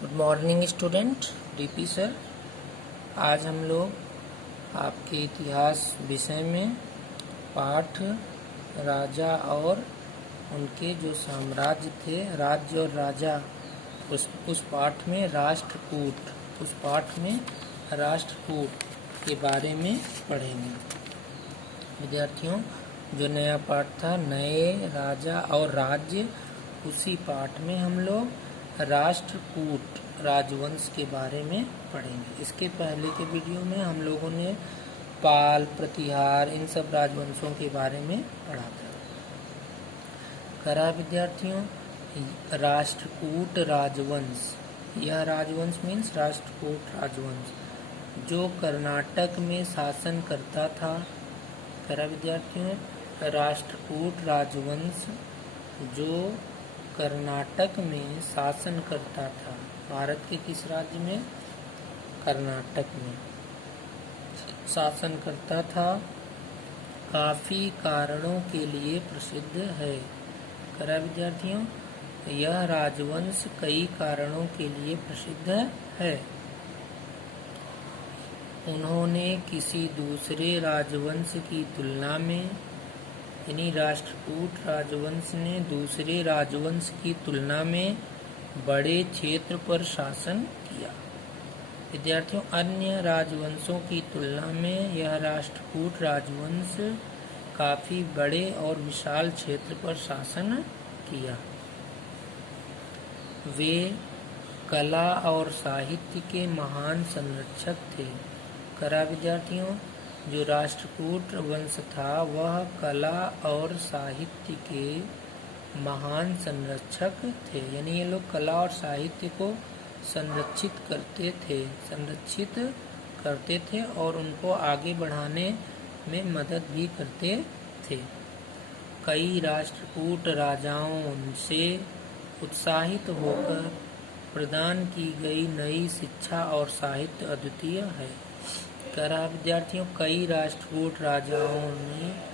Good morning student, DP sir. आज हम लोग आपके इतिहास विषय में पाठ राजा और उनके जो साम्राज्य थे, राज्य और राजा, उस पाठ में राष्ट्रकूट के बारे में पढ़ेंगे। विद्यार्थियों, जो नया पाठ था नए राजा और राज्य, उसी पाठ में हम लोग राष्ट्रकूट राजवंश के बारे में पढ़ेंगे। इसके पहले के वीडियो में हम लोगों ने पाल, प्रतिहार, इन सब राजवंशों के बारे में पढ़ा था। करा विद्यार्थियों, राष्ट्रकूट राजवंश, यह राजवंश मीन्स राष्ट्रकूट राजवंश जो कर्नाटक में शासन करता था। करा विद्यार्थियों, राष्ट्रकूट राजवंश जो कर्नाटक में शासन करता था। भारत के किस राज्य में? कर्नाटक में शासन करता था। काफी कारणों के लिए प्रसिद्ध है। करा विद्यार्थियों, यह राजवंश कई कारणों के लिए प्रसिद्ध है। उन्होंने किसी दूसरे राजवंश की तुलना में, यानी राष्ट्रकूट राजवंश ने दूसरे राजवंश की तुलना में बड़े क्षेत्र पर शासन किया। विद्यार्थियों, अन्य राजवंशों की तुलना में यह राष्ट्रकूट राजवंश काफी बड़े और विशाल क्षेत्र पर शासन किया। वे कला और साहित्य के महान संरक्षक थे। करा विद्यार्थियों, जो राष्ट्रकूट वंश था वह कला और साहित्य के महान संरक्षक थे, यानी ये लोग कला और साहित्य को संरक्षित करते थे और उनको आगे बढ़ाने में मदद भी करते थे। कई राष्ट्रकूट राजाओं से उत्साहित होकर प्रदान की गई नई शिक्षा और साहित्य अद्वितीय है। करा विद्यार्थियों, कई राष्ट्रकूट राजाओं ने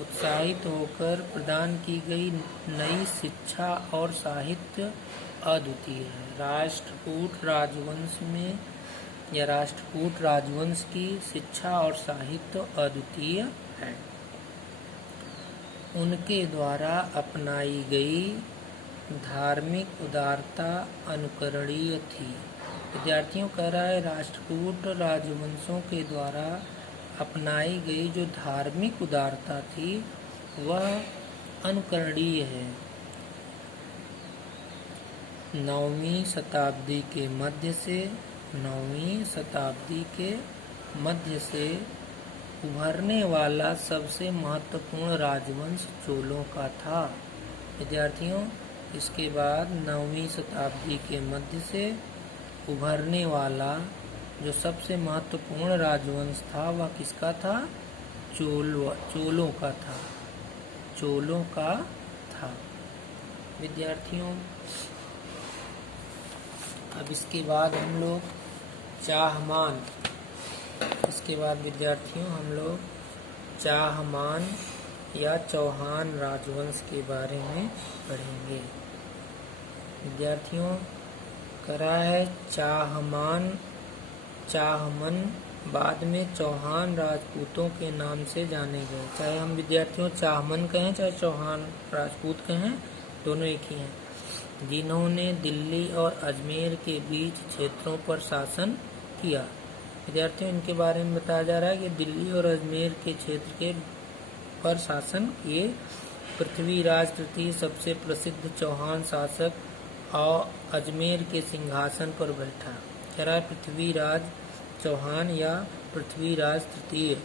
उत्साहित होकर प्रदान की गई नई शिक्षा और साहित्य अद्वितीय है। राष्ट्रकूट राजवंश में या राष्ट्रकूट राजवंश की शिक्षा और साहित्य अद्वितीय है। उनके द्वारा अपनाई गई धार्मिक उदारता अनुकरणीय थी। विद्यार्थियों, कह रहा है राष्ट्रकूट राजवंशों के द्वारा अपनाई गई जो धार्मिक उदारता थी वह अनुकरणीय है। 9वीं शताब्दी के मध्य से उभरने वाला सबसे महत्वपूर्ण राजवंश चोलों का था। विद्यार्थियों, इसके बाद 9वीं शताब्दी के मध्य से उभरने वाला जो सबसे महत्वपूर्ण राजवंश था वह किसका था? चोलों का था। विद्यार्थियों, अब इसके बाद हम लोग चाहमान या चौहान राजवंश के बारे में पढ़ेंगे। विद्यार्थियों, करा है चाहमन बाद में चौहान राजपूतों के नाम से जाने गए। चाहे हम विद्यार्थियों चाहमन कहें चाहे चौहान राजपूत कहें, दोनों एक ही हैं, जिन्होंने दिल्ली और अजमेर के बीच क्षेत्रों पर शासन किया। विद्यार्थियों, इनके बारे में बताया जा रहा है कि दिल्ली और अजमेर के क्षेत्र के पर शासन किए। पृथ्वीराज तृतीय सबसे प्रसिद्ध चौहान शासक और अजमेर के सिंहासन पर बैठा। कह रहा है पृथ्वीराज चौहान या पृथ्वीराज तृतीय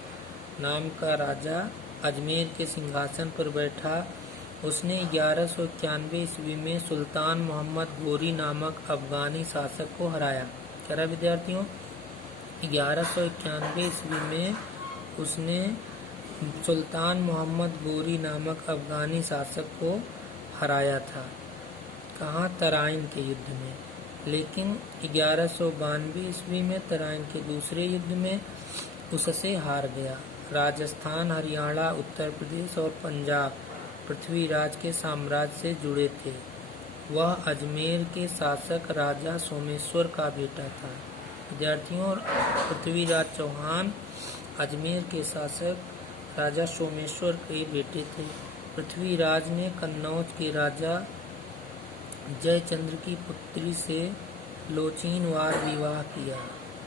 नाम का राजा अजमेर के सिंहासन पर बैठा। उसने 1191 ईस्वी में सुल्तान मोहम्मद गोरी नामक अफगानी शासक को हराया। कह रहा विद्यार्थियों, 1191 ईस्वी में उसने सुल्तान मोहम्मद गोरी नामक अफगानी शासक को हराया था। कहाँ? तराइन के युद्ध में। लेकिन 1192 ईस्वी में तराइन के दूसरे युद्ध में उससे हार गया। राजस्थान, हरियाणा, उत्तर प्रदेश और पंजाब पृथ्वीराज के साम्राज्य से जुड़े थे। वह अजमेर के शासक राजा सोमेश्वर का बेटा था। विद्यार्थियों, पृथ्वीराज चौहान अजमेर के शासक राजा सोमेश्वर के बेटे थे। पृथ्वीराज ने कन्नौज के राजा जयचंद्र की पुत्री से लोचीनवार विवाह किया।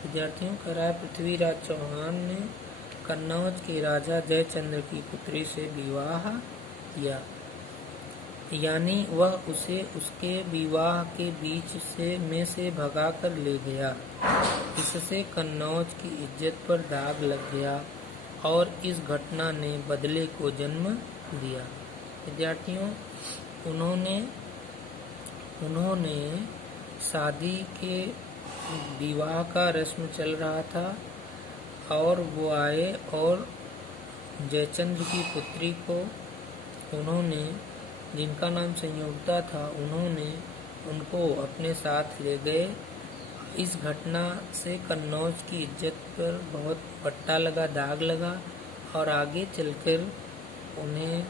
विद्यार्थियों, कह रहा है पृथ्वीराज चौहान ने कन्नौज के राजा जयचंद्र की पुत्री से विवाह किया, यानी वह उसे उसके विवाह के बीच से भगाकर ले गया। इससे कन्नौज की इज्जत पर दाग लग गया और इस घटना ने बदले को जन्म दिया। विद्यार्थियों, उन्होंने शादी के विवाह का रस्म चल रहा था और वो आए और जयचंद्र की पुत्री को उन्होंने, जिनका नाम संयोगिता था, उन्होंने उनको अपने साथ ले गए। इस घटना से कन्नौज की इज्जत पर बहुत पट्टा लगा, दाग लगा और आगे चलकर उन्हें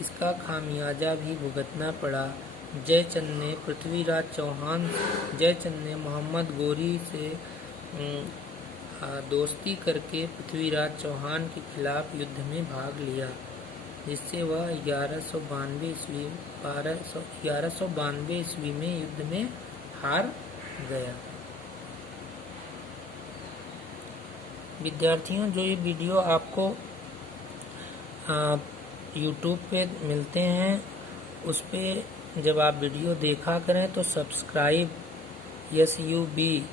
इसका खामियाजा भी भुगतना पड़ा। जयचंद ने मोहम्मद गोरी से दोस्ती करके पृथ्वीराज चौहान के खिलाफ युद्ध में भाग लिया, जिससे वह 1192 ईस्वी में युद्ध में हार गया। विद्यार्थियों, जो ये वीडियो आपको YouTube पे मिलते हैं, उस पे जब आप वीडियो देखा करें तो सब्सक्राइब SUBSCRIBE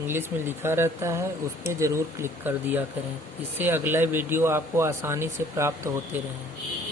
इंग्लिश में लिखा रहता है, उस पे ज़रूर क्लिक कर दिया करें, इससे अगला वीडियो आपको आसानी से प्राप्त होते रहें।